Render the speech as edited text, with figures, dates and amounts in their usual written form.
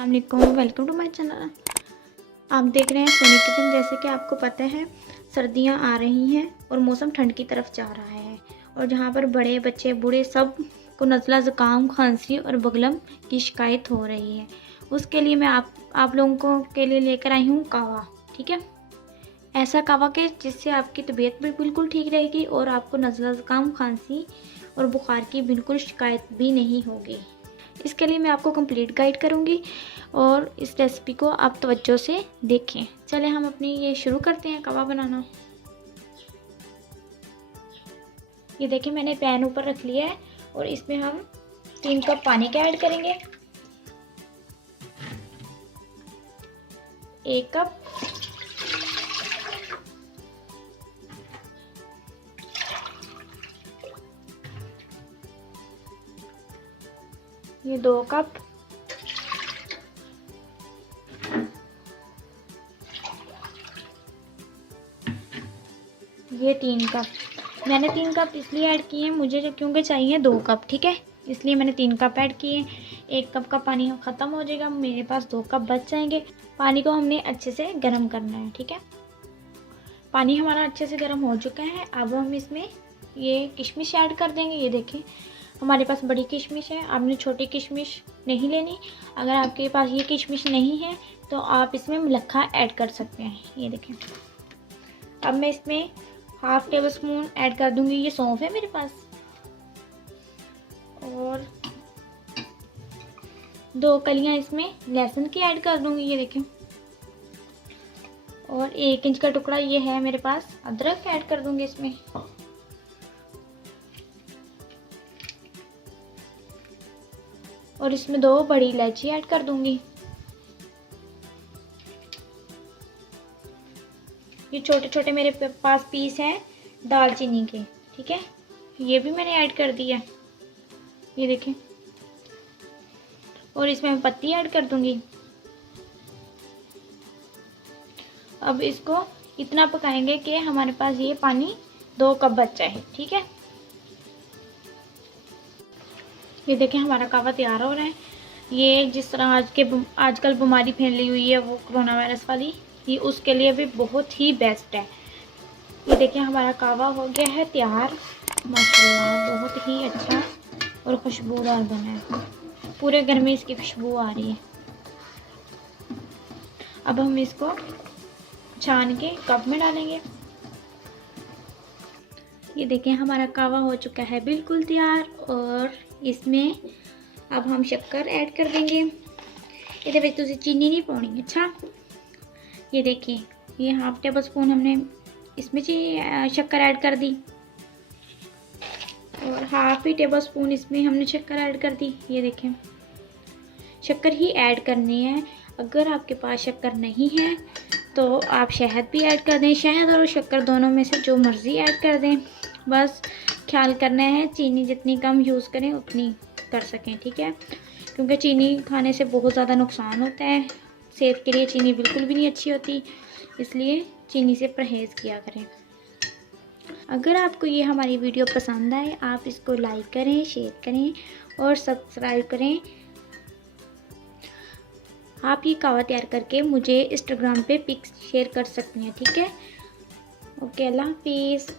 अस्सलाम वालेकुम, welcome to my channel. आप देख रहे हैं सोनी किचन। जैसे कि आपको पता है सर्दियां आ रही हैं और मौसम ठंड की तरफ जा रहा है और जहां पर बड़े बच्चे बूढ़े सब को नज़ला ज़ुकाम, खांसी और बगलम की शिकायत हो रही है। उसके लिए मैं आप लोगों को के लिए लेकर आई हूँ कावा। ठीक है, ऐसा कावा के जिससे आपकी तबीयत भी बिल्कुल ठीक रहेगी और आपको नज़ला ज़ुकाम, खांसी और बुखार की बिल्कुल शिकायत भी नहीं होगी। इसके लिए मैं आपको कंप्लीट गाइड करूंगी और इस रेसिपी को आप तवज्जो से देखें। चले हम अपनी ये शुरू करते हैं कावा बनाना। ये देखिए मैंने पैन ऊपर रख लिया है और इसमें हम 3 कप पानी का ऐड करेंगे। 1 कप, ये 2 कप, ये 3 कप। मैंने 3 कप इसलिए ऐड किए हैं मुझे क्योंकि चाहिए 2 कप। ठीक है, इसलिए मैंने 3 कप ऐड किए। 1 कप का पानी ख़त्म हो जाएगा, मेरे पास 2 कप बच जाएंगे। पानी को हमने अच्छे से गर्म करना है। ठीक है, पानी हमारा अच्छे से गर्म हो चुका है। अब हम इसमें ये किशमिश ऐड कर देंगे। ये देखें हमारे पास बड़ी किशमिश है, आपने छोटी किशमिश नहीं लेनी। अगर आपके पास ये किशमिश नहीं है तो आप इसमें मुलक्खा ऐड कर सकते हैं। ये देखें, अब मैं इसमें 1/2 टेबल स्पून ऐड कर दूंगी। ये सौंफ है मेरे पास, और 2 कलियां इसमें लहसुन की ऐड कर दूंगी। ये देखें, और 1 इंच का टुकड़ा ये है मेरे पास अदरक ऐड कर दूंगी इसमें। और इसमें 2 बड़ी इलायची ऐड कर दूंगी। ये छोटे छोटे मेरे पास पीस हैं दालचीनी के। ठीक है, ये भी मैंने ऐड कर दिया। ये देखें, और इसमें मैं पत्ती ऐड कर दूंगी। अब इसको इतना पकाएंगे कि हमारे पास ये पानी 2 कप बच जाए। ठीक है, ये देखें हमारा कावा तैयार हो रहा है। ये जिस तरह आजकल बीमारी फैली हुई है वो कोरोना वायरस वाली, ये उसके लिए भी बहुत ही बेस्ट है। ये देखिए हमारा कावा हो गया है तैयार। माशाल्लाह बहुत ही अच्छा और खुशबूदार बना है, पूरे घर में इसकी खुशबू आ रही है। अब हम इसको छान के कप में डालेंगे। ये देखें हमारा कावा हो चुका है बिल्कुल तैयार, और इसमें अब हम शक्कर ऐड कर देंगे। ये देखिए तुझे चीनी नहीं पानी। अच्छा, ये देखिए ये 1/2 टेबल स्पून हमने इसमें शक्कर ऐड कर दी, और 1/2 टेबल स्पून इसमें हमने शक्कर ऐड कर दी। ये देखें शक्कर ही ऐड करनी है। अगर आपके पास शक्कर नहीं है तो आप शहद भी ऐड कर दें। शहद और शक्कर दोनों में से जो मर्ज़ी ऐड कर दें। बस ख्याल करना है चीनी जितनी कम यूज़ करें उतनी कर सकें। ठीक है, क्योंकि चीनी खाने से बहुत ज़्यादा नुकसान होता है। सेहत के लिए चीनी बिल्कुल भी नहीं अच्छी होती, इसलिए चीनी से परहेज़ किया करें। अगर आपको ये हमारी वीडियो पसंद आए आप इसको लाइक करें, शेयर करें और सब्सक्राइब करें। आप ये कावा तैयार करके मुझे इंस्टाग्राम पे पिक्स शेयर कर सकती हैं। ठीक है, ओके, अल्लाह हाफिज़।